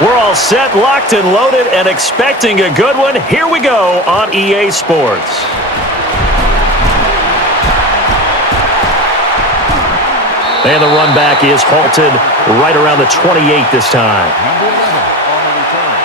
We're all set, locked, and loaded, and expecting a good one. Here we go on EA Sports. And the run back is halted right around the 28 this time. Number 11 on the return.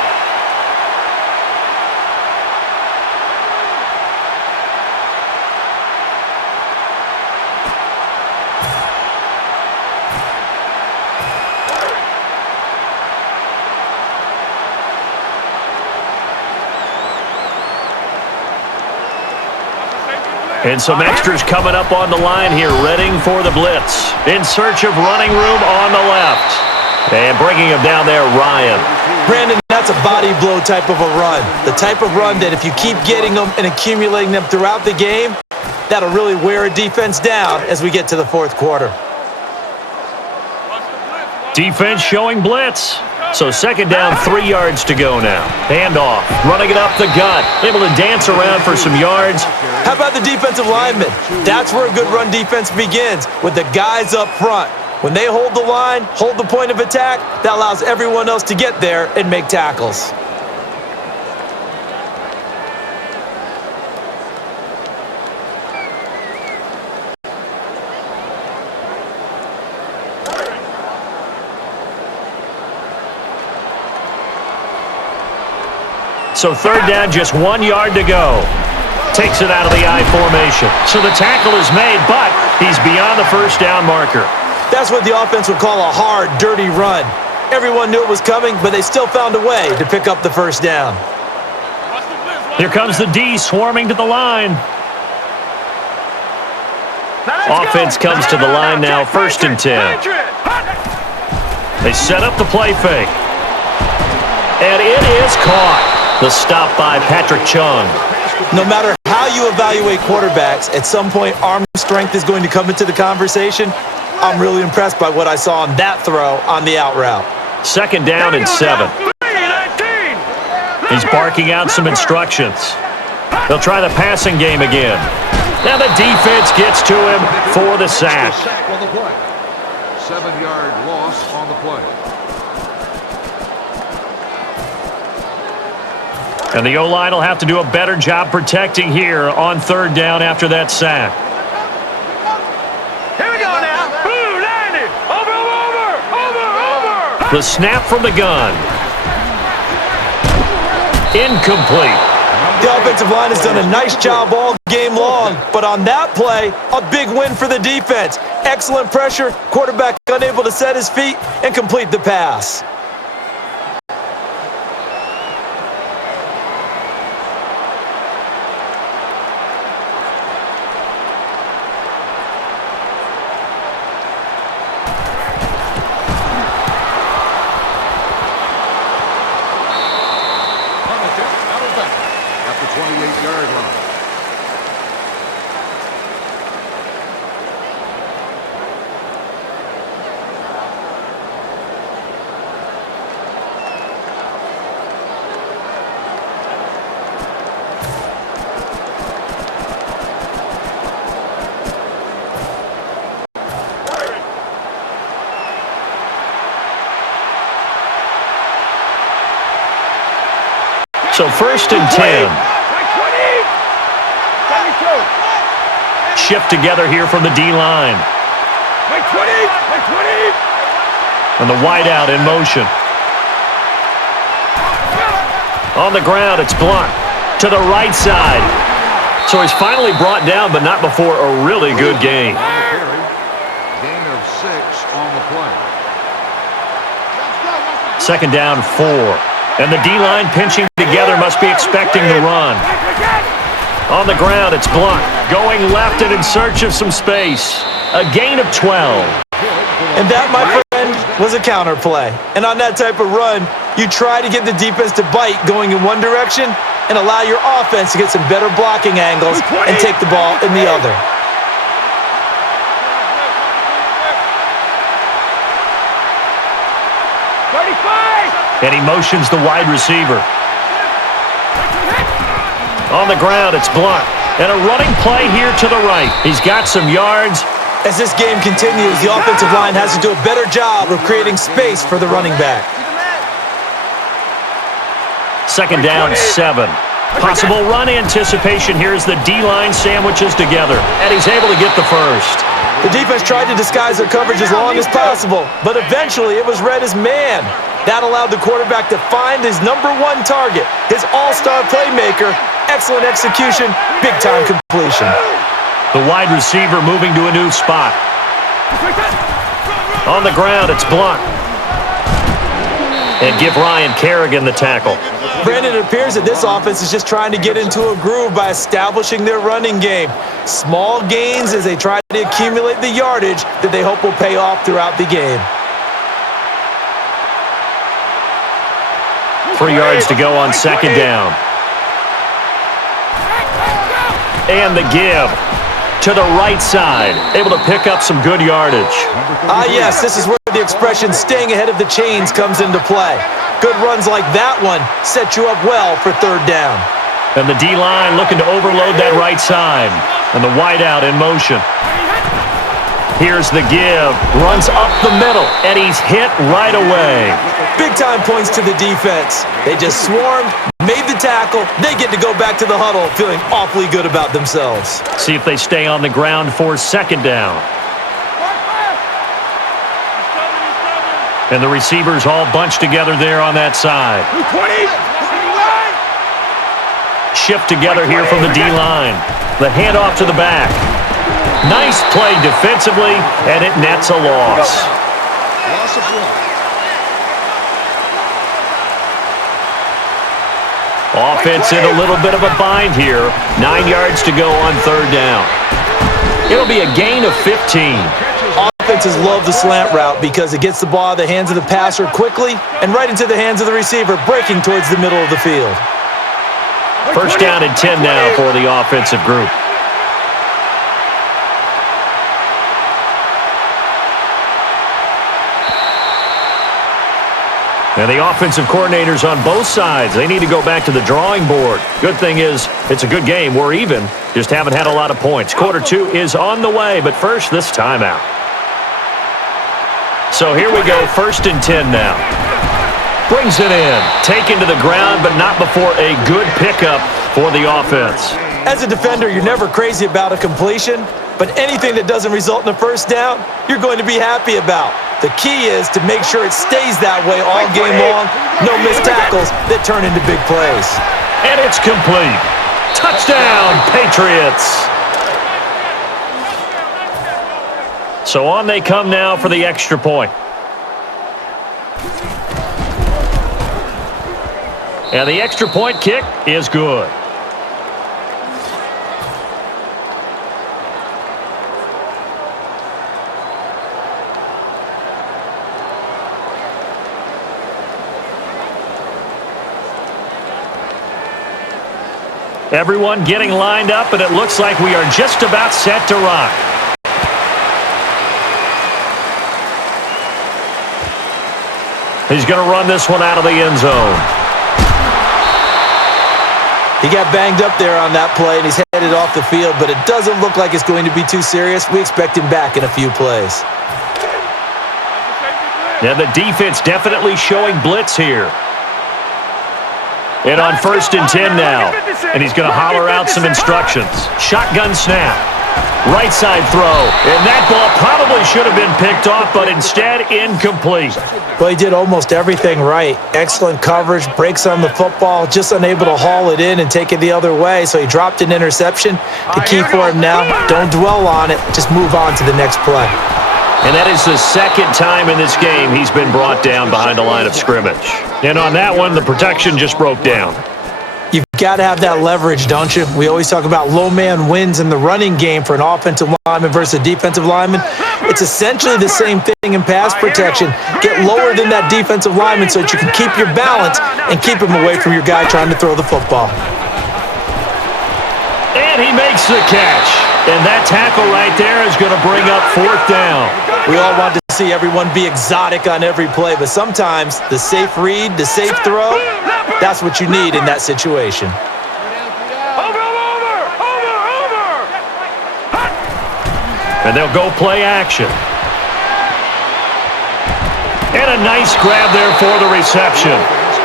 And some extras coming up on the line here, readying for the blitz. In search of running room on the left. And bringing him down there, Ryan. Brandon, that's a body blow type of a run. The type of run that if you keep getting them and accumulating them throughout the game, that'll really wear a defense down as we get to the fourth quarter. Defense showing blitz. So second down, 3 yards to go now. Handoff, running it up the gut. Able to dance around for some yards. How about the defensive linemen? That's where a good run defense begins, with the guys up front. When they hold the line, hold the point of attack, that allows everyone else to get there and make tackles. So third down, just 1 yard to go. Takes it out of the I formation. So the tackle is made, but he's beyond the first down marker. That's what the offense would call a hard, dirty run. Everyone knew it was coming, but they still found a way to pick up the first down. Here comes the D swarming to the line. Offense comes to the line now, 1st and 10. They set up the play fake. And it is caught. The stop by Patrick Chung. No matter how you evaluate quarterbacks, at some point arm strength is going to come into the conversation. I'm really impressed by what I saw on that throw on the out route. Second down and 7. He's barking out some instructions. They'll try the passing game again. Now the defense gets to him for the sack. 7-yard loss on the play. And the O-line will have to do a better job protecting here on third down after that sack. Here we go now. Blue landed. Over. The snap from the gun. Incomplete. The offensive line has done a nice job all game long, but on that play, a big win for the defense. Excellent pressure, quarterback unable to set his feet and complete the pass. At the 28-yard line. So 1st and 10. Shift together here from the D-line. And the wideout in motion. On the ground, it's Blunt to the right side. So he's finally brought down, but not before a really good game. Gain of 6 on the play. Second down, 4. And the D-line pinching together must be expecting the run. On the ground, it's Blunt going left and in search of some space. A gain of 12. And that, my friend, was a counter play. And on that type of run, you try to get the defense to bite going in one direction and allow your offense to get some better blocking angles and take the ball in the other. And he motions the wide receiver. On the ground, it's Blunt. And a running play here to the right. He's got some yards. As this game continues, the offensive line has to do a better job of creating space for the running back. Second down, 7. Possible run anticipation here as the D-line sandwiches together, and he's able to get the first. The defense tried to disguise their coverage as long as possible, but eventually it was read as man. That allowed the quarterback to find his #1 target, his all-star playmaker. Excellent execution, big-time completion. The wide receiver moving to a new spot. On the ground, it's Blunt. And give Ryan Kerrigan the tackle. Brandon, it appears that this offense is just trying to get into a groove by establishing their running game. Small gains as they try to accumulate the yardage that they hope will pay off throughout the game. 3 yards to go on second down. And the give to the right side. Able to pick up some good yardage. Yes, this is where the expression staying ahead of the chains comes into play. Good runs like that one set you up well for third down. And the D-line looking to overload that right side. And the wideout in motion. Here's the give. Runs up the middle, and he's hit right away. Big-time points to the defense. They just swarmed, made the tackle. They get to go back to the huddle feeling awfully good about themselves. See if they stay on the ground for second down. And the receivers all bunched together there on that side. Shift together here from the D-line. The handoff to the back. Nice play defensively, and it nets a loss. Loss of 1. Offense in a little bit of a bind here. 9 yards to go on third down. It'll be a gain of 15. Offenses love the slant route because it gets the ball out of the hands of the passer quickly and right into the hands of the receiver, breaking towards the middle of the field. First down and 10 now for the offensive group. And the offensive coordinators on both sides, they need to go back to the drawing board. Good thing is, it's a good game. We're even. Just haven't had a lot of points. Quarter 2 is on the way, but first, this timeout. So here we go, first and 10 now. Brings it in. Taken to the ground, but not before a good pickup for the offense. As a defender, you're never crazy about a completion, but anything that doesn't result in a first down, you're going to be happy about. The key is to make sure it stays that way all game long. No missed tackles that turn into big plays. And it's complete. Touchdown, Patriots. So on they come now for the extra point. And the extra point kick is good. Everyone getting lined up, and it looks like we are just about set to rock. He's going to run this one out of the end zone. He got banged up there on that play, and he's headed off the field, but it doesn't look like it's going to be too serious. We expect him back in a few plays. And the defense definitely showing blitz here. And on first and 10 now. And he's going to holler out some instructions. Shotgun snap. Right side throw. And that ball probably should have been picked off, but instead incomplete. Well, he did almost everything right. Excellent coverage, breaks on the football, just unable to haul it in and take it the other way. So he dropped an interception. The key for him now, don't dwell on it. Just move on to the next play. And that is the second time in this game he's been brought down behind the line of scrimmage. And on that one, the protection just broke down. You've got to have that leverage, don't you? We always talk about low man wins in the running game for an offensive lineman versus a defensive lineman. It's essentially the same thing in pass protection. Get lower than that defensive lineman so that you can keep your balance and keep him away from your guy trying to throw the football. And he makes the catch. And that tackle right there is going to bring up fourth down. We all want to see everyone be exotic on every play, but sometimes the safe read, the safe throw, that's what you need in that situation. And they'll go play action. And a nice grab there for the reception.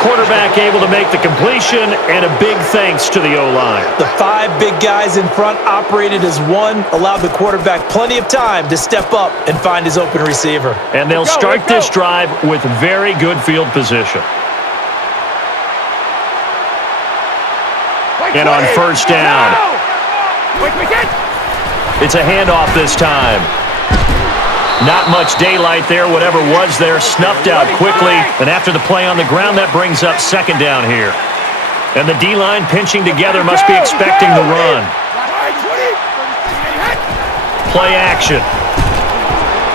Quarterback able to make the completion, and a big thanks to the O-line. The 5 big guys in front operated as one, allowed the quarterback plenty of time to step up and find his open receiver. And they'll start this drive with very good field position. And on first down, it's a handoff this time. Not much daylight there. Whatever was there snuffed out quickly. And after the play on the ground, that brings up second down here. And the D-line pinching together must be expecting the run. Play action.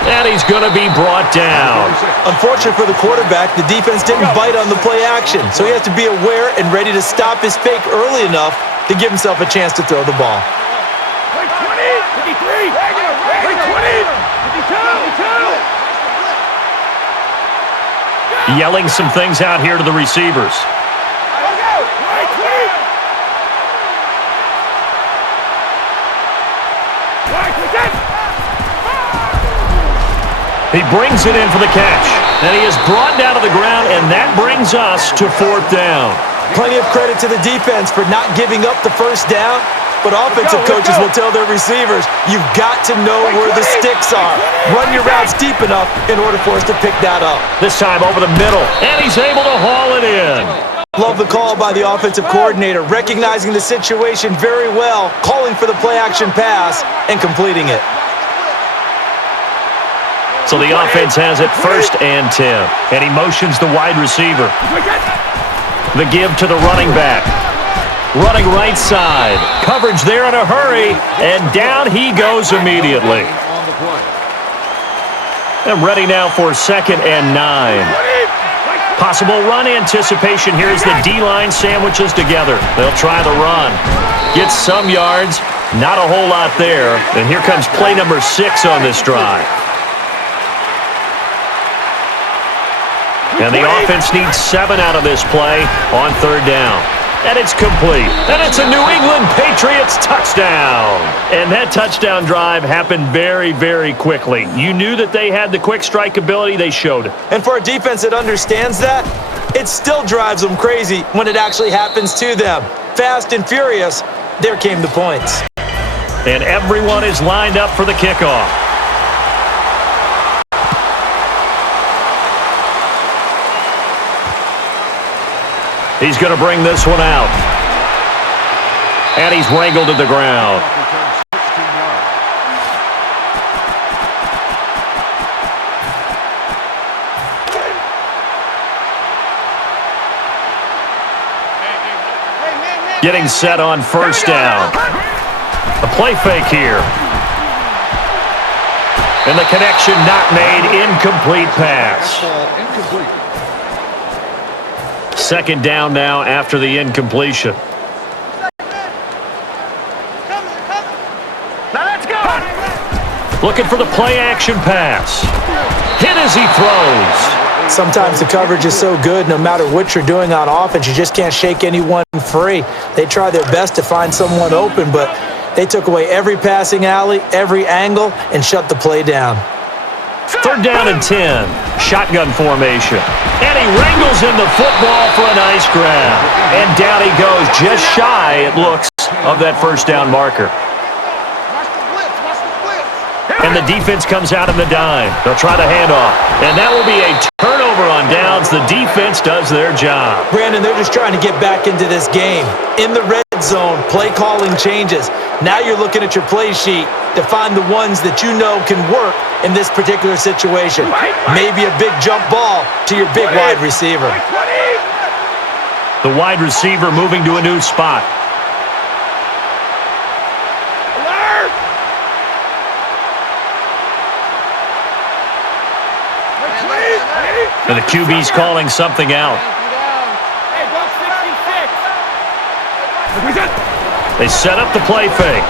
And he's going to be brought down. Unfortunate for the quarterback, the defense didn't bite on the play action. So he has to be aware and ready to stop his fake early enough to give himself a chance to throw the ball. Yelling some things out here to the receivers. He brings it in for the catch. And he is brought down to the ground, and that brings us to fourth down. Plenty of credit to the defense for not giving up the first down. But offensive coaches will tell their receivers, you've got to know where the sticks are. Run your routes deep enough in order for us to pick that up. This time over the middle, and he's able to haul it in. Love the call by the offensive coordinator, recognizing the situation very well, calling for the play-action pass, and completing it. So the offense has it first and 10. And he motions the wide receiver. The give to the running back. Running right side. Coverage there in a hurry. And down he goes immediately. And ready now for second and 9. Possible run anticipation here as the D-line sandwiches together. They'll try the run. Gets some yards. Not a whole lot there. And here comes play number 6 on this drive. And the offense needs 7 out of this play on third down. And it's complete. And it's a New England Patriots touchdown. And that touchdown drive happened very, very quickly. You knew that they had the quick strike ability. They showed it. And for a defense that understands that, it still drives them crazy when it actually happens to them. Fast and furious, there came the points. And everyone is lined up for the kickoff. He's going to bring this one out. And he's wrangled to the ground. Getting set on first down. A play fake here. And the connection not made. Incomplete pass. Second down now after the incompletion. Now let's go. Looking for the play action pass. Hit as he throws. Sometimes the coverage is so good, no matter what you're doing on offense, you just can't shake anyone free. They try their best to find someone open, but they took away every passing alley, every angle, and shut the play down. Third down and 10. Shotgun formation. And he wrangles in the football for a nice grab. And down he goes, just shy, it looks, of that first down marker. And the defense comes out in the dime. They'll try the handoff. And that will be a turnover on downs. The defense does their job. Brandon, they're just trying to get back into this game. In the red zone, play calling changes. Now you're looking at your play sheet to find the ones that you know can work in this particular situation. Maybe a big jump ball to your big wide receiver. The wide receiver moving to a new spot. And the QB's calling something out. They set up the play fake.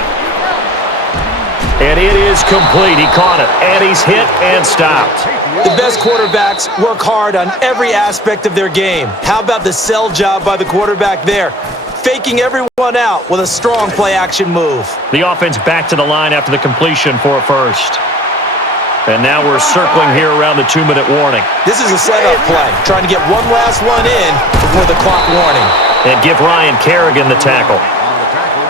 And it is complete. He caught it. And he's hit and stopped. The best quarterbacks work hard on every aspect of their game. How about the sell job by the quarterback there? Faking everyone out with a strong play-action move. The offense back to the line after the completion for a first. And now we're circling here around the 2-minute warning. This is a setup play, trying to get one last one in before the clock warning. And give Ryan Kerrigan the tackle. On the tackle,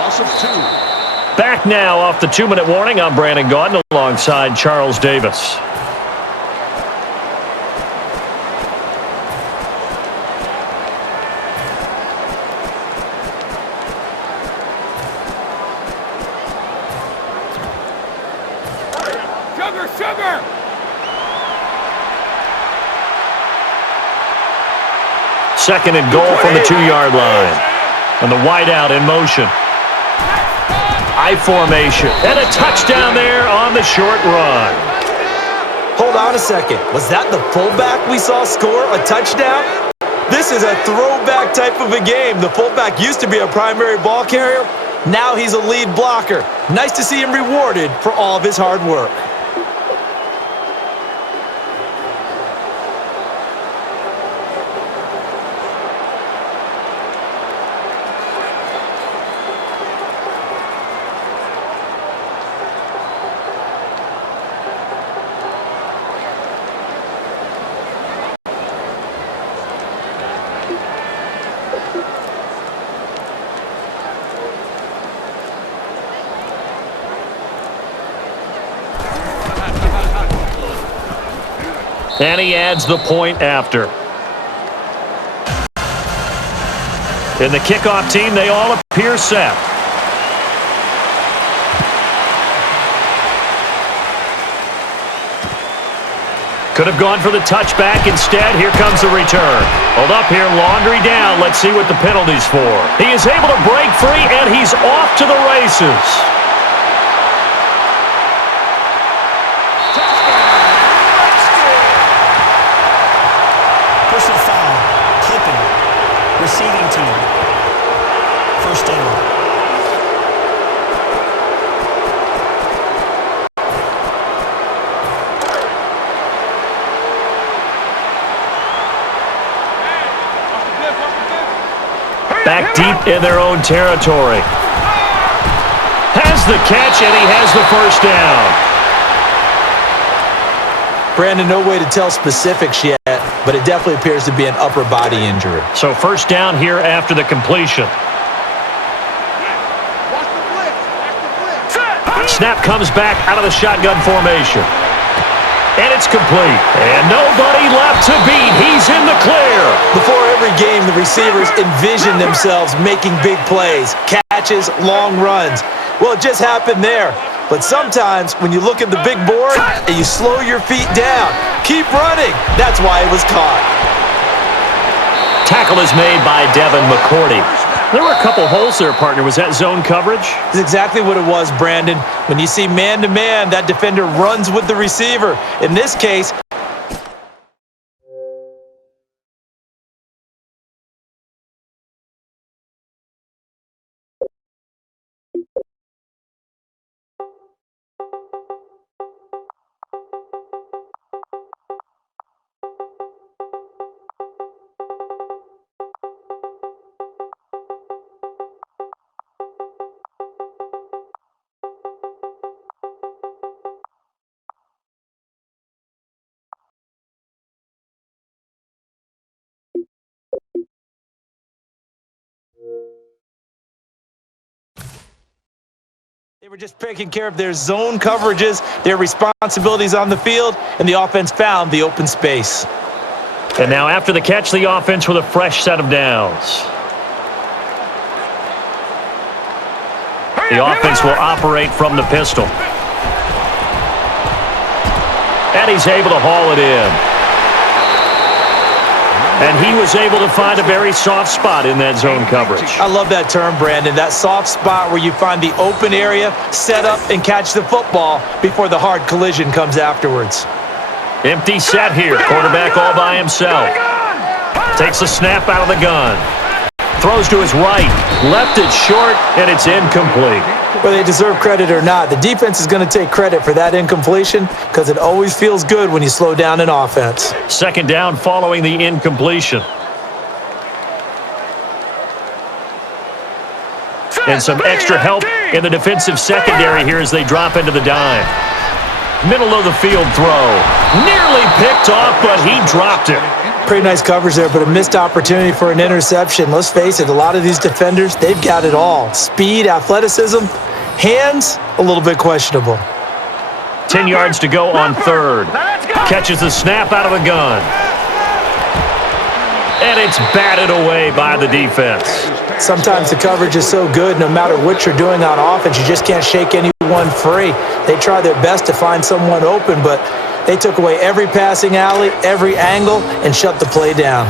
loss of 2. Back now off the 2-minute warning. I'm Brandon Gaudin alongside Charles Davis. Sugar! Second and goal from the 2-yard line. And the wideout in motion. I formation. And a touchdown there on the short run. Hold on a second. Was that the fullback we saw score a touchdown? This is a throwback type of a game. The fullback used to be a primary ball carrier. Now he's a lead blocker. Nice to see him rewarded for all of his hard work. And he adds the point after. In the kickoff team, they all appear set. Could have gone for the touchback. Instead, here comes the return. Hold up here, laundry down. Let's see what the penalty's for. He is able to break free, and he's off to the races. Personal foul, clipping, receiving team, first down. Back deep in their own territory. Has the catch, and he has the first down. Brandon, no way to tell specifics yet, but it definitely appears to be an upper body injury. So first down here after the completion. Snap comes back out of the shotgun formation. And it's complete. And nobody left to beat. He's in the clear. Before every game, the receivers envision themselves making big plays, catches, long runs. Well, it just happened there. But sometimes when you look at the big board and you slow your feet down, keep running. That's why it was caught. Tackle is made by Devin McCourty. There were a couple holes there, partner. Was that zone coverage? That's exactly what it was, Brandon. When you see man-to-man, that defender runs with the receiver. In this case, they were just taking care of their zone coverages, their responsibilities on the field, and the offense found the open space. And now after the catch, the offense with a fresh set of downs. The offense will operate from the pistol. And he's able to haul it in. And he was able to find a very soft spot in that zone coverage. I love that term, Brandon. That soft spot where you find the open area, set up, and catch the football before the hard collision comes afterwards. Empty set here. Quarterback all by himself. Takes a snap out of the gun. Throws to his right. Left it short, and it's incomplete. Whether they deserve credit or not, the defense is going to take credit for that incompletion because it always feels good when you slow down an offense. Second down following the incompletion. And some extra help in the defensive secondary here as they drop into the dime. Middle of the field throw. Nearly picked off, but he dropped it. Pretty nice coverage there, but a missed opportunity for an interception. Let's face it, a lot of these defenders, they've got it all. Speed, athleticism, hands, a little bit questionable. 10 yards to go on third. Catches the snap out of the gun. And it's batted away by the defense. Sometimes the coverage is so good, no matter what you're doing on offense, you just can't shake anyone free. They try their best to find someone open, but they took away every passing alley, every angle, and shut the play down.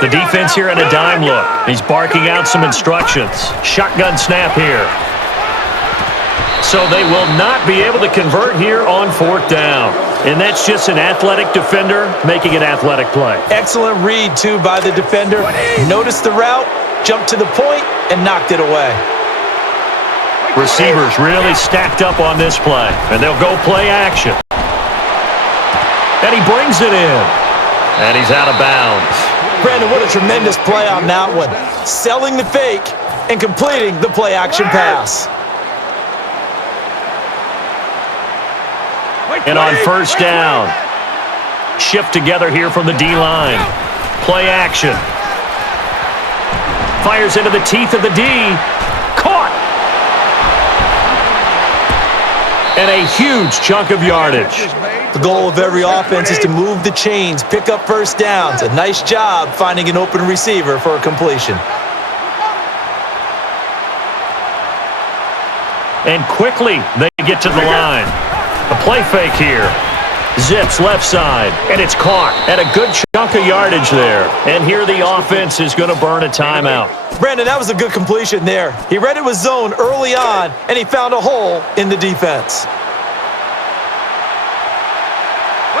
The defense here in a dime look. He's barking out some instructions. Shotgun snap here. So they will not be able to convert here on fourth down. And that's just an athletic defender making an athletic play. Excellent read, too, by the defender. Noticed the route, jumped to the point, and knocked it away. Receivers really stacked up on this play. And they'll go play action. And he brings it in. And he's out of bounds. Brandon, what a tremendous play on that one. Selling the fake and completing the play-action pass. And on first down, shift together here from the D-line. Play action. Fires into the teeth of the D. Caught. And a huge chunk of yardage. The goal of every offense is to move the chains, pick up first downs. A nice job finding an open receiver for a completion. And quickly they get to the line. A play fake here. Zips left side, and it's caught. And a good chunk of yardage there. And here the offense is going to burn a timeout. Brandon, that was a good completion there. He read it was zone early on, and he found a hole in the defense.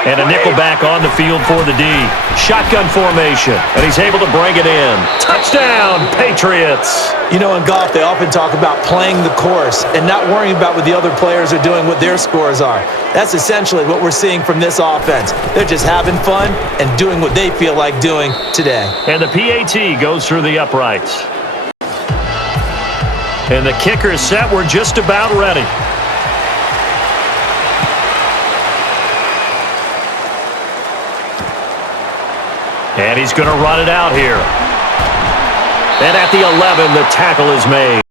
And a nickel back on the field for the D. Shotgun formation, and he's able to bring it in. Touchdown, Patriots! You know, in golf, they often talk about playing the course and not worrying about what the other players are doing, what their scores are. That's essentially what we're seeing from this offense. They're just having fun and doing what they feel like doing today. And the PAT goes through the uprights. And the kicker is set. We're just about ready. And he's going to run it out here. And at the 11, the tackle is made.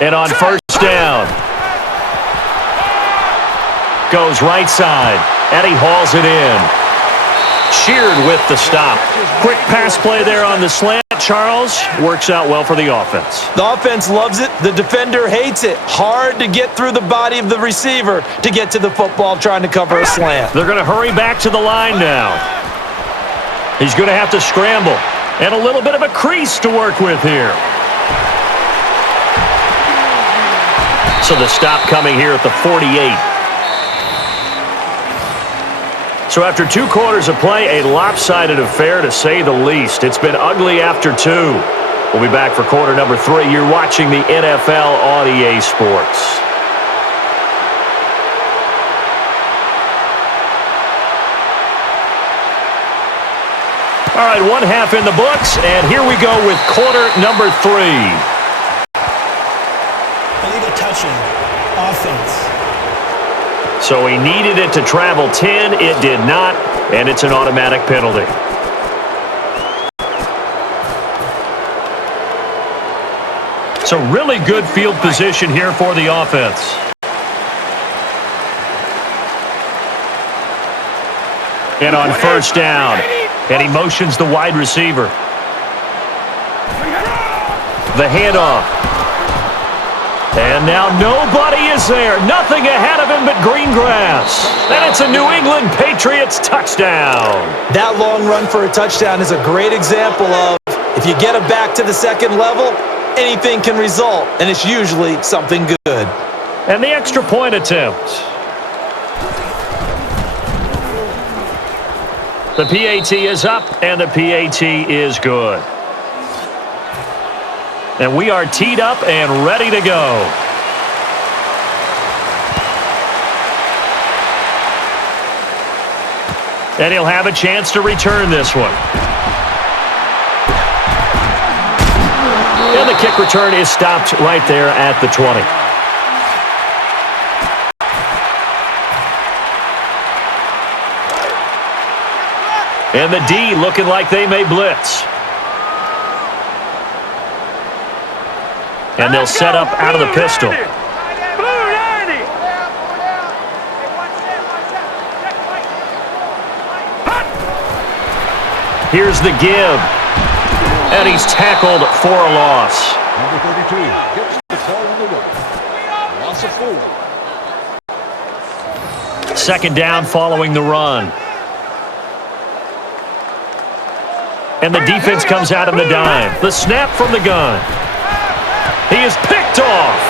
And on first down, goes right side, and he hauls it in. Sheared with the stop. Quick pass play there on the slant. Charles, works out well for the offense. The offense loves it. The defender hates it. Hard to get through the body of the receiver to get to the football trying to cover a slant. They're going to hurry back to the line now. He's going to have to scramble. And a little bit of a crease to work with here. So the stop coming here at the 48. So after 2 quarters of play, a lopsided affair to say the least. It's been ugly after 2. We'll be back for quarter number 3. You're watching the NFL on EA Sports. All right, 1 half in the books, and here we go with quarter number 3. Illegal touching. Offense. So he needed it to travel 10. It did not, and it's an automatic penalty. So really good field position here for the offense. And on first down, and he motions the wide receiver. The handoff. And now nobody is there. Nothing ahead of him but green grass. And it's a New England Patriots touchdown. That long run for a touchdown is a great example of if you get it back to the second level, anything can result, and it's usually something good. And the extra point attempt. The PAT is up, and the PAT is good. And we are teed up and ready to go. And he'll have a chance to return this one. And the kick return is stopped right there at the 20. And the D looking like they may blitz. And they'll set up out of the pistol. Here's the give. And he's tackled for a loss. Number 32 gets the call on the run. Loss of 4. Second down following the run. And the defense comes out in the dime. The snap from the gun. He is picked off.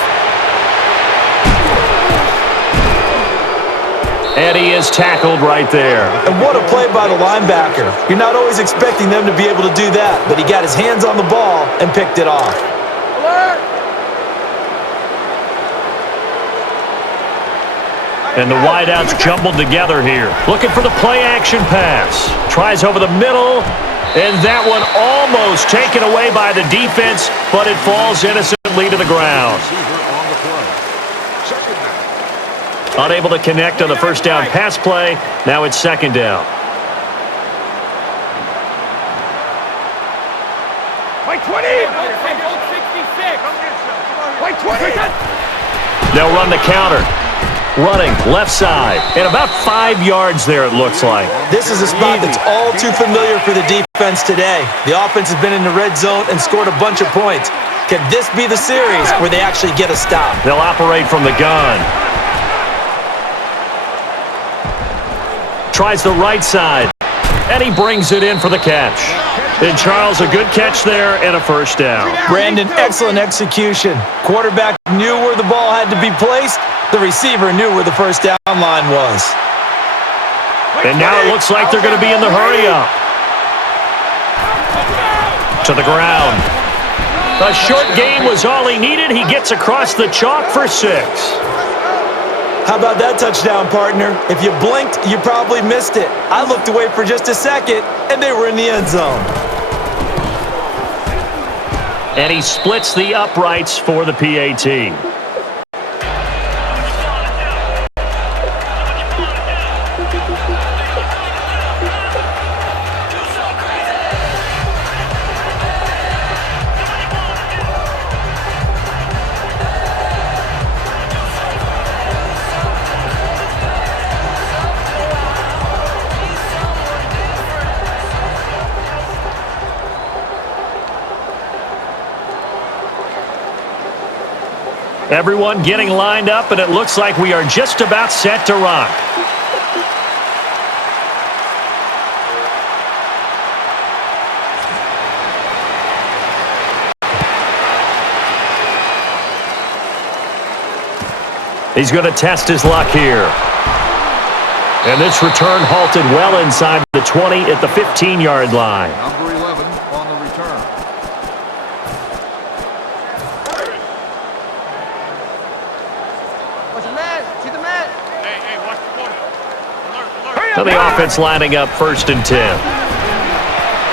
And he is tackled right there. And what a play by the linebacker. You're not always expecting them to be able to do that, but he got his hands on the ball and picked it off. And the wideouts jumbled together here. Looking for the play-action pass. Tries over the middle. And that one almost taken away by the defense, but it falls innocently to the ground. Unable to connect on the first down pass play. Now it's second down. White 20! White 20! They'll run the counter. Running left side. And about 5 yards there, it looks like. This is a spot that's all too familiar for the defense today. The offense has been in the red zone and scored a bunch of points. Can this be the series where they actually get a stop? They'll operate from the gun. Tries the right side. And he brings it in for the catch. And Charles, a good catch there and a first down. Brandon, excellent execution. Quarterback knew where the ball had to be placed. The receiver knew where the first down line was. And now it looks like they're going to be in the hurry-up. To the ground. A short game was all he needed. He gets across the chalk for 6. How about that touchdown, partner? If you blinked, you probably missed it. I looked away for just a second, and they were in the end zone. And he splits the uprights for the PAT. Everyone getting lined up, and it looks like we are just about set to rock. He's going to test his luck here. And this return halted well inside the 20 at the 15-yard line. Number 11 on the return. So the offense lining up 1st and 10.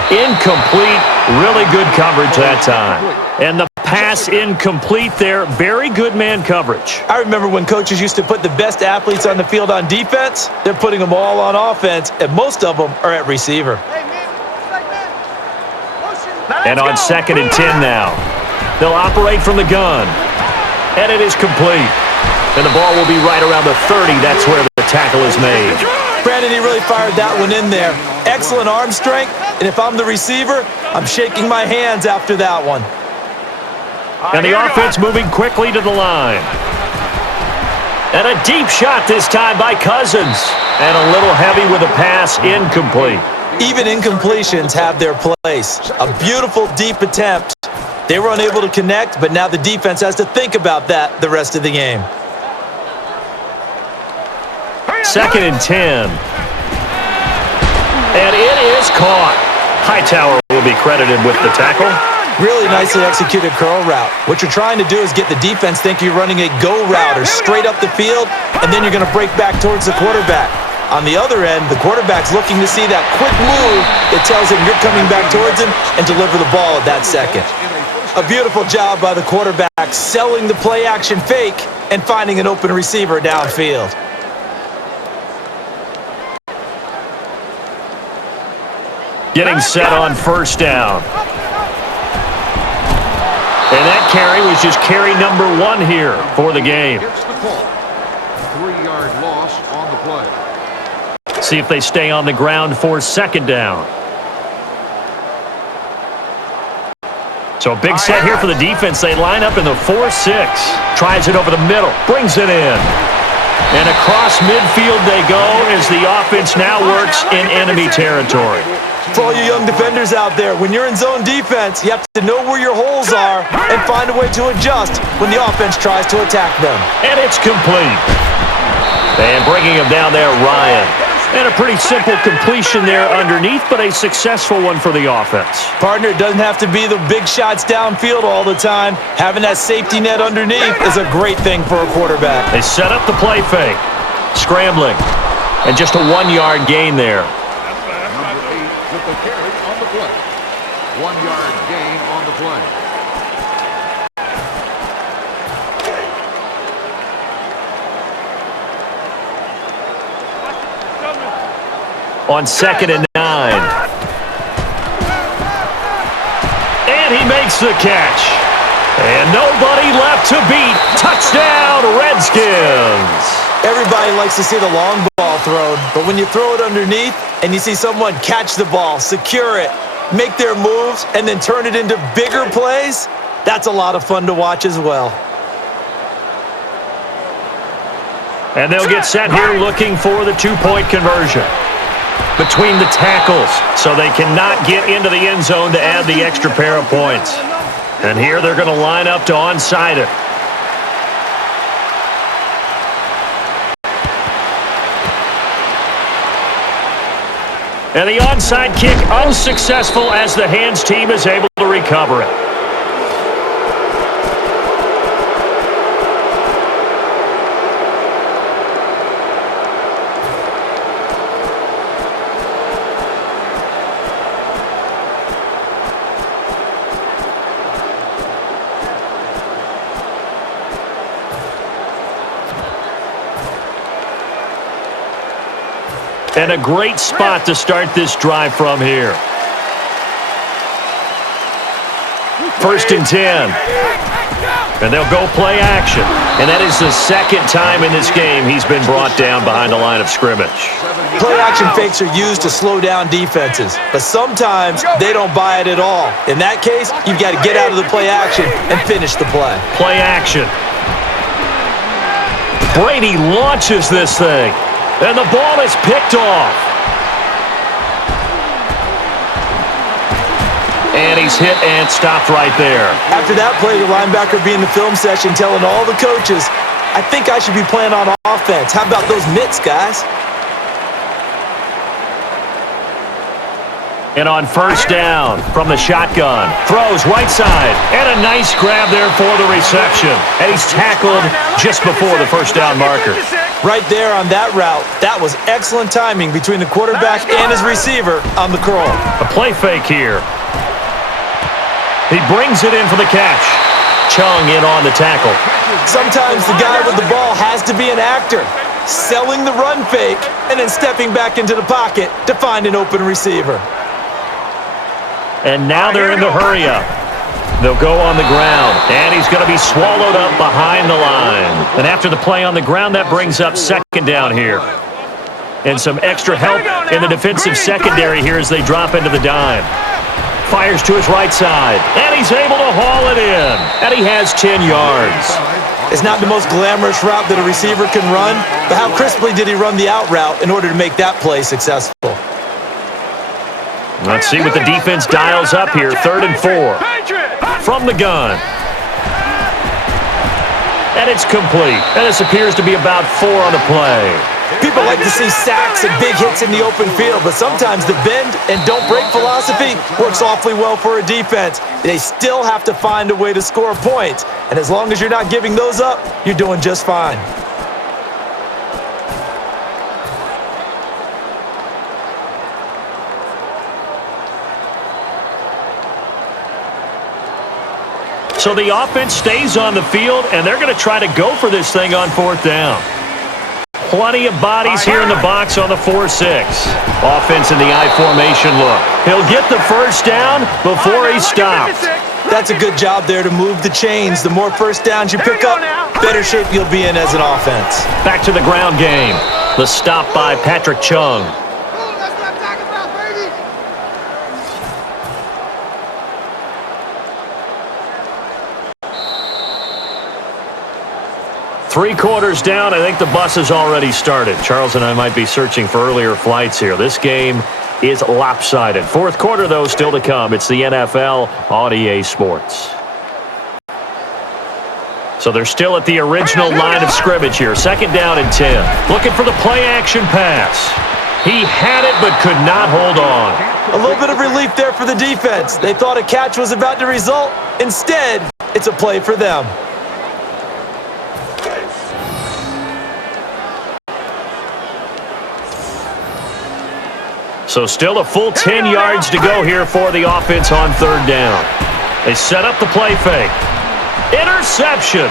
Incomplete. Really good coverage that time. And the pass incomplete there. Very good man coverage. I remember when coaches used to put the best athletes on the field on defense. They're putting them all on offense, and most of them are at receiver. And on 2nd and 10 now. They'll operate from the gun. And it is complete. And the ball will be right around the 30. That's where the tackle is made. Brandon, he really fired that one in there. Excellent arm strength, and if I'm the receiver, I'm shaking my hands after that one. And the offense moving quickly to the line. And a deep shot this time by Cousins. And a little heavy with a pass, incomplete. Even incompletions have their place. A beautiful deep attempt. They were unable to connect, but now the defense has to think about that the rest of the game. 2nd and 10. And it is caught. Hightower will be credited with the tackle. Really nicely executed curl route. What you're trying to do is get the defense thinking you're running a go route or straight up the field, and then you're going to break back towards the quarterback. On the other end, the quarterback's looking to see that quick move that tells him you're coming back towards him and deliver the ball at that second. A beautiful job by the quarterback selling the play action fake and finding an open receiver downfield. Getting set on first down. And that carry was just carry number 1 here for the game. Gets the call. 3-yard loss on the play. See if they stay on the ground for second down. So a big set here for the defense. They line up in the 4-6. Tries it over the middle. Brings it in. And across midfield they go as the offense now works in enemy territory. For all you young defenders out there, when you're in zone defense, you have to know where your holes are and find a way to adjust when the offense tries to attack them. And it's complete. And bringing him down there, Ryan. And a pretty simple completion there underneath, but a successful one for the offense. Partner, it doesn't have to be the big shots downfield all the time. Having that safety net underneath is a great thing for a quarterback. They set up the play fake. Scrambling. And just a 1-yard gain there. Number 8 with the carry on the play. 1-yard gain on the play. On 2nd and 9. And he makes the catch. And nobody left to beat. Touchdown, Redskins. Everybody likes to see the long ball thrown, but when you throw it underneath and you see someone catch the ball, secure it, make their moves, and then turn it into bigger plays, that's a lot of fun to watch as well. And they'll get set here looking for the 2-point conversion between the tackles, so they cannot get into the end zone to add the extra pair of points. And here they're going to line up to onside it. And the onside kick unsuccessful as the hands team is able to recover it. And a great spot to start this drive from here. 1st and 10. And they'll go play action. And that is the second time in this game he's been brought down behind the line of scrimmage. Play action fakes are used to slow down defenses, but sometimes they don't buy it at all. In that case, you've got to get out of the play action and finish the play. Play action. Brady launches this thing. And the ball is picked off. And he's hit and stopped right there. After that play, the linebacker be in the film session telling all the coaches, I think I should be playing on offense. How about those mitts, guys? And on first down from the shotgun, throws right side, and a nice grab there for the reception. And he's tackled just before the first down marker. Right there on that route, that was excellent timing between the quarterback and his receiver on the crawl. A play fake here. He brings it in for the catch. Chung in on the tackle. Sometimes the guy with the ball has to be an actor, selling the run fake and then stepping back into the pocket to find an open receiver. And now they're in the hurry-up. They'll go on the ground, and he's going to be swallowed up behind the line. And after the play on the ground, that brings up second down here. And some extra help in the defensive secondary here as they drop into the dime. Fires to his right side, and he's able to haul it in. And he has 10 yards. It's not the most glamorous route that a receiver can run, but how crisply did he run the out route in order to make that play successful? Let's see what the defense dials up here. 3rd and 4. From the gun. And it's complete. And this appears to be about 4 on the play. People like to see sacks and big hits in the open field, but sometimes the bend and don't break philosophy works awfully well for a defense. They still have to find a way to score points, and as long as you're not giving those up, you're doing just fine. So the offense stays on the field, and they're going to try to go for this thing on 4th down. Plenty of bodies here in the box on the 4-6. Offense in the I formation look. He'll get the first down before he stops. That's a good job there to move the chains. The more first downs you pick up, better shape you'll be in as an offense. Back to the ground game. The stop by Patrick Chung. That's what I'm talking about, baby. 3 quarters down. I think the bus has already started. Charles and I might be searching for earlier flights here. This game is lopsided. 4th quarter, though, still to come. It's the NFL on EA Sports. So they're still at the original line of scrimmage here. 2nd down and 10. Looking for the play-action pass. He had it but could not hold on. A little bit of relief there for the defense. They thought a catch was about to result. Instead, it's a play for them. So still a full 10 yards to go here for the offense on 3rd down. They set up the play fake. Interception.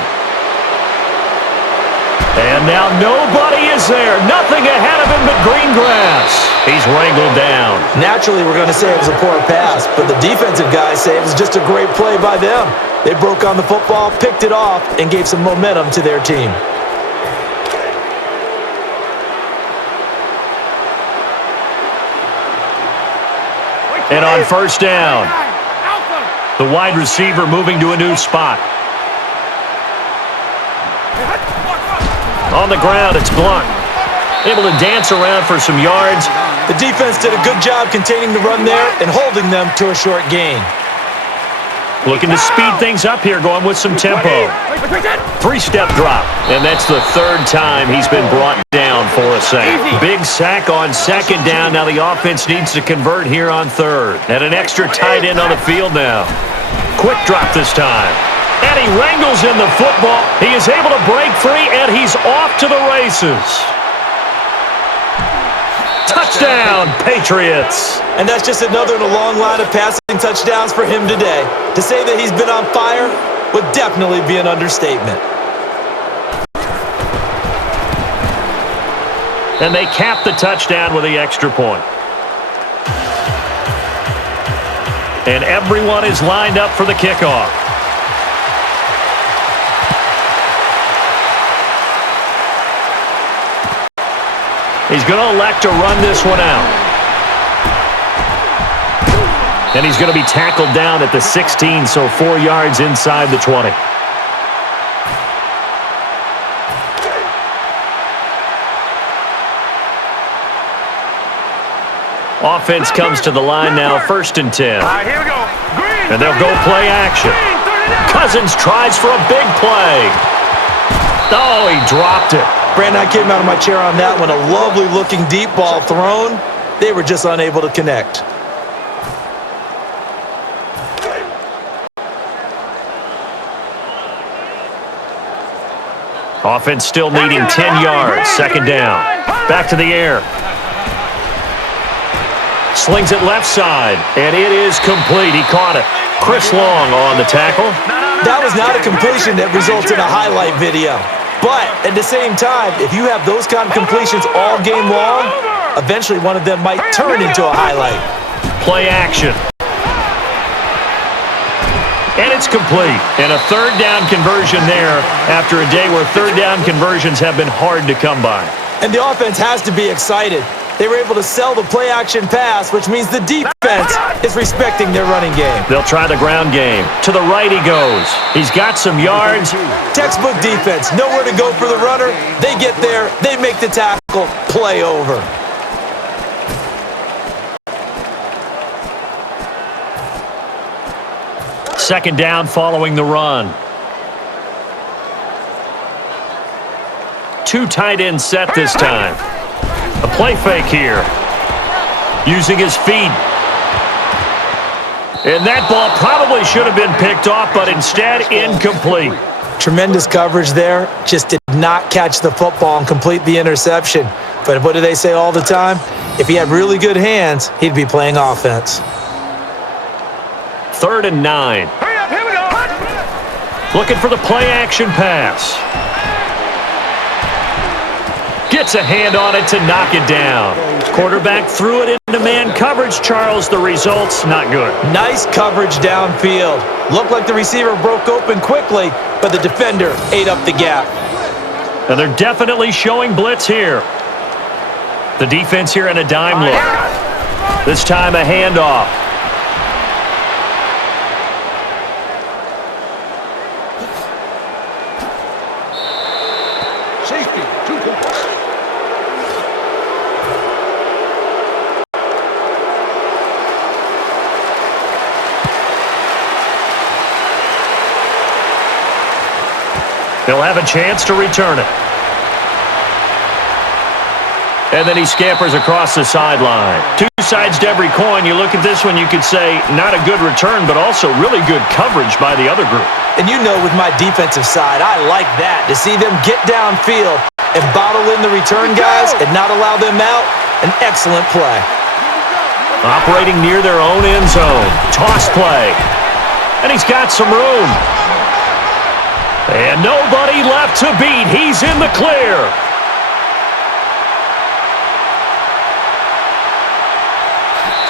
And now nobody is there. Nothing ahead of him but green grass. He's wrangled down. Naturally, we're going to say it was a poor pass, but the defensive guys say it was just a great play by them. They broke on the football, picked it off, and gave some momentum to their team. And on 1st down, the wide receiver moving to a new spot. On the ground, it's Blunt. Able to dance around for some yards. The defense did a good job containing the run there and holding them to a short gain. Looking to speed things up here, going with some tempo. 3-step drop, and that's the 3rd time he's been brought down for a sack. Big sack on 2nd down. Now the offense needs to convert here on 3rd. And an extra tight end on the field now. Quick drop this time. And he wrangles in the football. He is able to break free, and he's off to the races. Touchdown, Patriots. And that's just another in a long line of passing touchdowns for him today. To say that he's been on fire would definitely be an understatement. And they cap the touchdown with the extra point. And everyone is lined up for the kickoff. He's going to elect to run this one out. And he's going to be tackled down at the 16, so 4 yards inside the 20. Offense comes to the line now, 1st and 10. All right, here we go. Green, And they'll go play action. Cousins tries for a big play. Oh, he dropped it. Brandon, I came out of my chair on that one. A lovely-looking deep ball thrown. They were just unable to connect. Offense still needing 10 yards. 2nd down. Back to the air. Slings it left side, and it is complete. He caught it. Chris Long on the tackle. That was not a completion that results in a highlight video. But at the same time, if you have those kind of completions all game long, eventually one of them might turn into a highlight. Play action. And it's complete. And a 3rd down conversion there after a day where 3rd down conversions have been hard to come by. And the offense has to be excited. They were able to sell the play-action pass, which means the defense is respecting their running game. They'll try the ground game. To the right he goes. He's got some yards. Textbook defense. Nowhere to go for the runner. They get there. They make the tackle. Play over. Second down following the run. two tight end set this time. A play fake here. Using his feet. And that ball probably should have been picked off, but instead incomplete. Tremendous coverage there. Just did not catch the football and complete the interception. But what do they say all the time? If he had really good hands, he'd be playing offense. 3rd and 9. Hurry up, here we go. Looking for the play action pass. Gets a hand on it to knock it down. Quarterback threw it into man coverage, Charles. The results, not good. Nice coverage downfield. Looked like the receiver broke open quickly, but the defender ate up the gap. And they're definitely showing blitz here. The defense here in a dime look. This time a handoff. Safety, 2 points. He'll have a chance to return it. And then he scampers across the sideline. Two sides to every coin. You look at this one, you could say not a good return, but also really good coverage by the other group. And you know, with my defensive side, I like that. To see them get downfield and bottle in the return guys and not allow them out, an excellent play. Operating near their own end zone. Toss play. And he's got some room. And nobody left to beat. He's in the clear.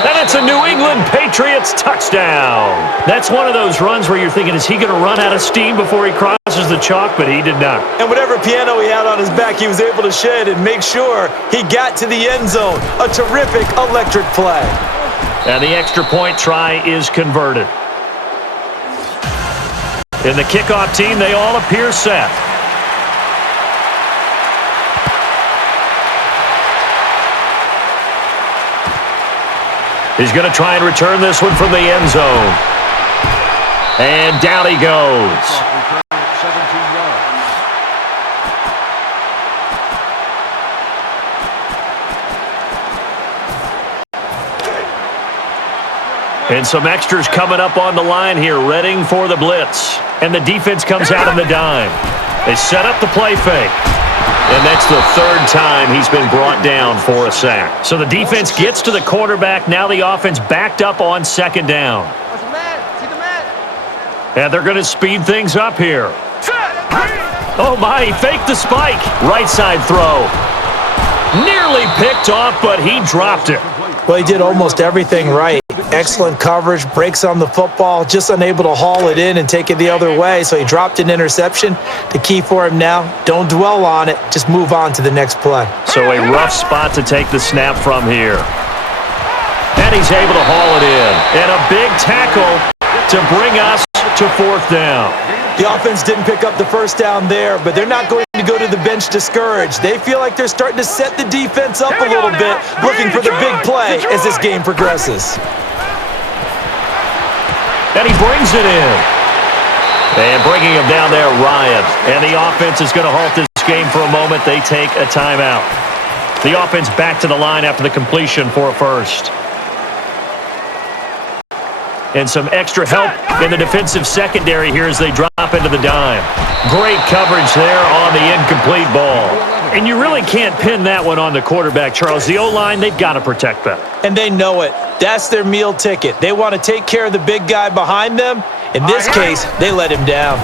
And it's a New England Patriots touchdown. That's one of those runs where you're thinking, is he going to run out of steam before he crosses the chalk? But he did not. And whatever piano he had on his back, he was able to shed and make sure he got to the end zone. A terrific electric play. And the extra point try is converted. In the kickoff team, they all appear set. He's going to try and return this one from the end zone. And down he goes. 17 yards. And some extras coming up on the line here, readying for the blitz. And the defense comes out on the dime. They set up the play fake. And that's the 3rd time he's been brought down for a sack. So the defense gets to the quarterback. Now the offense backed up on 2nd down. And they're going to speed things up here. Oh my, he faked the spike. Right side throw. Nearly picked off, but he dropped it. Well, he did almost everything right. Excellent coverage, breaks on the football, just unable to haul it in and take it the other way, so he dropped an interception. The key for him now, don't dwell on it, just move on to the next play. So a rough spot to take the snap from here. And he's able to haul it in. And a big tackle to bring us to 4th down. The offense didn't pick up the first down there, but they're not going to go to the bench discouraged. They feel like they're starting to set the defense up a little bit, looking for the big play as this game progresses. And he brings it in. And bringing him down there, Ryan. And the offense is going to halt this game for a moment. They take a timeout. The offense back to the line after the completion for a first. And some extra help in the defensive secondary here as they drop into the dime. Great coverage there on the incomplete ball. And you really can't pin that one on the quarterback, Charles. The O-line, they've got to protect better. And they know it. That's their meal ticket. They want to take care of the big guy behind them. In this case, they let him down.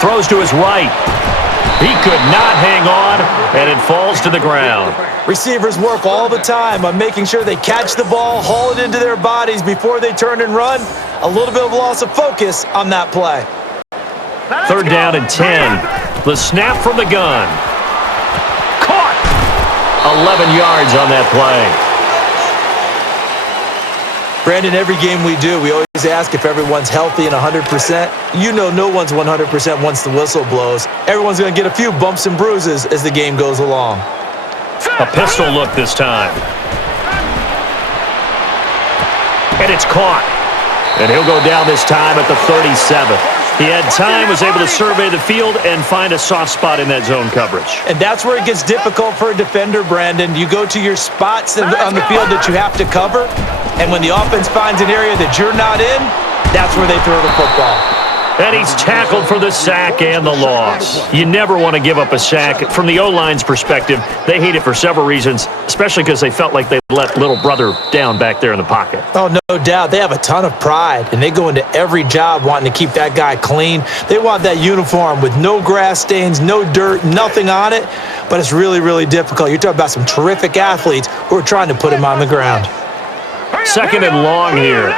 Throws to his right. He could not hang on, and it falls to the ground. Receivers work all the time on making sure they catch the ball, haul it into their bodies before they turn and run. A little bit of loss of focus on that play. 3rd down and 10. The snap from the gun. Caught. 11 yards on that play. Brandon, every game we do, we always ask if everyone's healthy and 100%. You know no one's 100% once the whistle blows. Everyone's going to get a few bumps and bruises as the game goes along. A pistol look this time. And it's caught. And he'll go down this time at the 37. He had time, was able to survey the field and find a soft spot in that zone coverage. And that's where it gets difficult for a defender, Brandon. You go to your spots on the field that you have to cover, and when the offense finds an area that you're not in, that's where they throw the football. And he's tackled for the sack and the loss. You never want to give up a sack. From the O-line's perspective, they hate it for several reasons, especially because they felt like they let little brother down back there in the pocket. Oh, no doubt. They have a ton of pride, and they go into every job wanting to keep that guy clean. They want that uniform with no grass stains, no dirt, nothing on it, but it's really, really difficult. You're talking about some terrific athletes who are trying to put him on the ground. Second and long here.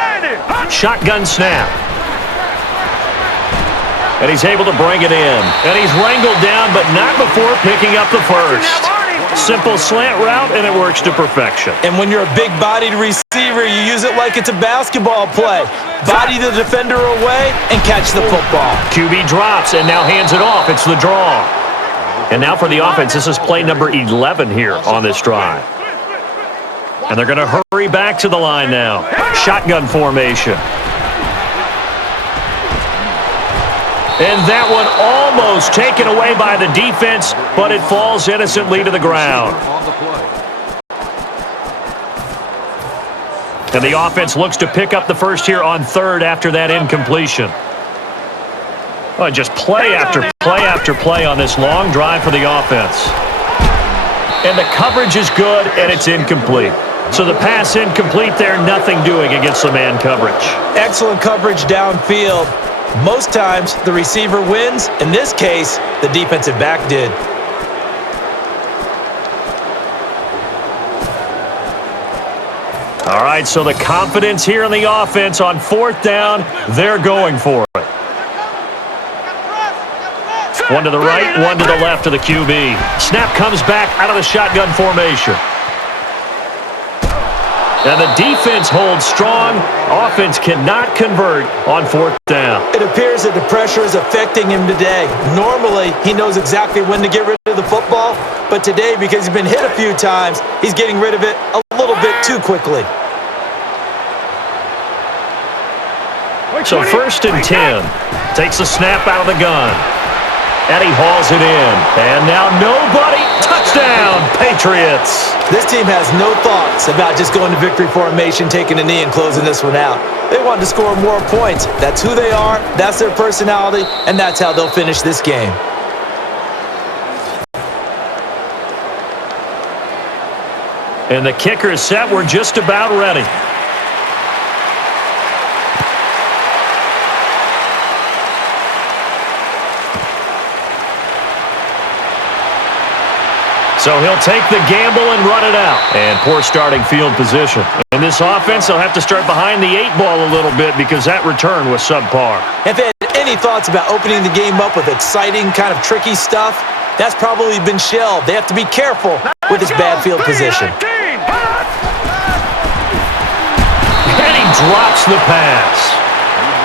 Shotgun snap. And he's able to bring it in. And he's wrangled down, but not before picking up the first. Simple slant route, and it works to perfection. And when you're a big-bodied receiver, you use it like it's a basketball play. Body the defender away and catch the football. QB drops and now hands it off. It's the draw. And now for the offense, this is play number 11 here on this drive. And they're going to hurry back to the line now. Shotgun formation. And that one almost taken away by the defense, but it falls innocently to the ground. And the offense looks to pick up the first here on third after that incompletion. Well, just play after play after play on this long drive for the offense. And the coverage is good, and it's incomplete. So the pass incomplete there, nothing doing against the man coverage. Excellent coverage downfield. Most times, the receiver wins. In this case, the defensive back did. All right, so the confidence here in the offense on fourth down, they're going for it. One to the right, one to the left of the QB. Snap comes back out of the shotgun formation. And the defense holds strong. Offense cannot convert on fourth down. It appears that the pressure is affecting him today. Normally, he knows exactly when to get rid of the football, but today, because he's been hit a few times, he's getting rid of it a little bit too quickly. So first and 10. Takes the snap out of the gun. And he hauls it in. And now nobody. Touchdown, Patriots. This team has no thoughts about just going to victory formation, taking a knee, and closing this one out. They want to score more points. That's who they are, that's their personality, and that's how they'll finish this game. And the kicker is set. We're just about ready. So he'll take the gamble and run it out. And poor starting field position. In this offense, they'll have to start behind the 8-ball a little bit because that return was subpar. If they had any thoughts about opening the game up with exciting, kind of tricky stuff, that's probably been shelved. They have to be careful with this bad field position. And he drops the pass.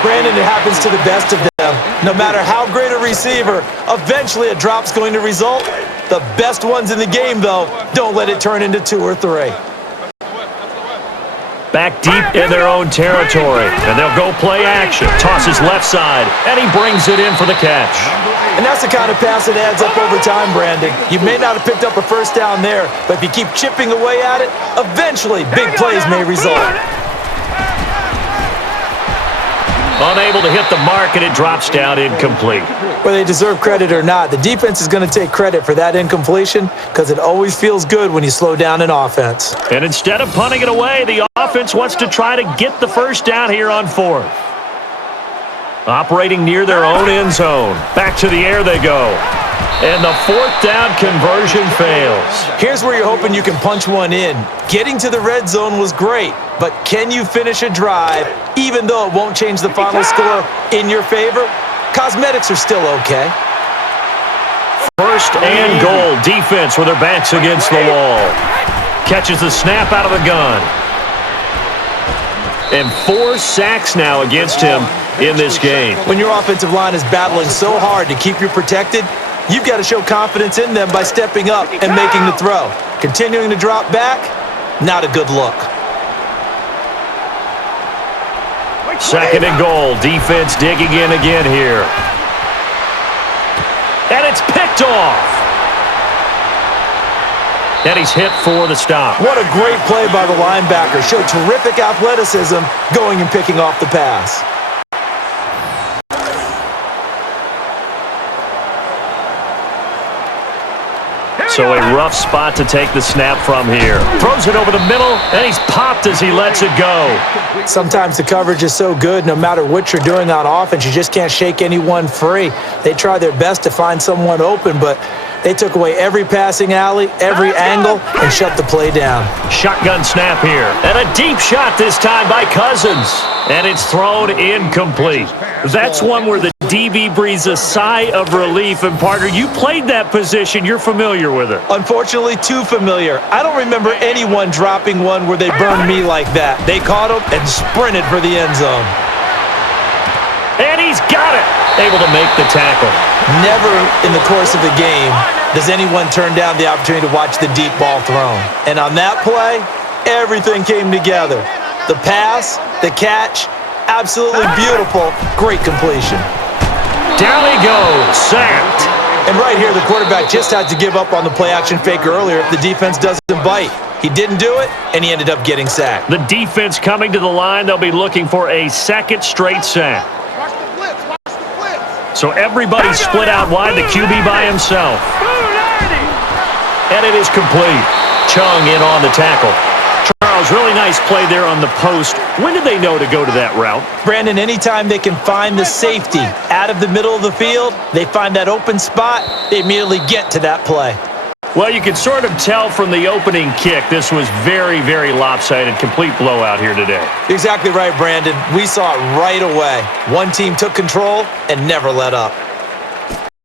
Brandon, it happens to the best of them. No matter how great a receiver, eventually a drop's going to result. The best ones in the game, though, don't let it turn into 2 or 3. Back deep in their own territory, and they'll go play action. Tosses left side, and he brings it in for the catch. And that's the kind of pass that adds up over time, Brandon. You may not have picked up a first down there, but if you keep chipping away at it, eventually big plays may result. Unable to hit the mark, and it drops down incomplete. Whether they deserve credit or not, the defense is going to take credit for that incompletion because it always feels good when you slow down an offense. And instead of punting it away, the offense wants to try to get the first down here on fourth. Operating near their own end zone. Back to the air they go. And the fourth down conversion fails. Here's where you're hoping you can punch one in. Getting to the red zone was great, but can you finish a drive even though it won't change the final score in your favor? Cosmetics are still okay. First and goal. Defense with their backs against the wall. Catches the snap out of the gun. And 4 sacks now against him in this game. When your offensive line is battling so hard to keep you protected, you've got to show confidence in them by stepping up and making the throw. Continuing to drop back, not a good look. Second and goal. Defense digging in again here. And it's picked off. And he's hit for the stop. What a great play by the linebacker. Showed terrific athleticism going and picking off the pass. So a rough spot to take the snap from here. Throws it over the middle, and he's popped as he lets it go. Sometimes the coverage is so good, no matter what you're doing on offense, you just can't shake anyone free. They try their best to find someone open, but they took away every passing alley, every angle, and shut the play down. Shotgun snap here. And a deep shot this time by Cousins. And it's thrown incomplete. That's one where the DB breathes a sigh of relief. And, partner, you played that position. You're familiar with it. Unfortunately, too familiar. I don't remember anyone dropping one where they burned me like that. They caught him and sprinted for the end zone. And he's got it. Able to make the tackle. Never in the course of the game does anyone turn down the opportunity to watch the deep ball thrown. And on that play, everything came together. The pass, the catch, absolutely beautiful. Great completion. Down he goes. Sacked. And right here, the quarterback just had to give up on the play-action fake earlier if the defense doesn't bite. He didn't do it, and he ended up getting sacked. The defense coming to the line. They'll be looking for a second straight sack. Watch the blitz. Watch the blitz. So everybody split out wide, the QB by himself. And it is complete. Chung in on the tackle. Charles, really nice play there on the post. When did they know to go to that route? Brandon, anytime they can find the safety out of the middle of the field, they find that open spot, they immediately get to that play. Well, you can sort of tell from the opening kick, this was very, very lopsided, complete blowout here today. You're exactly right, Brandon. We saw it right away. One team took control and never let up.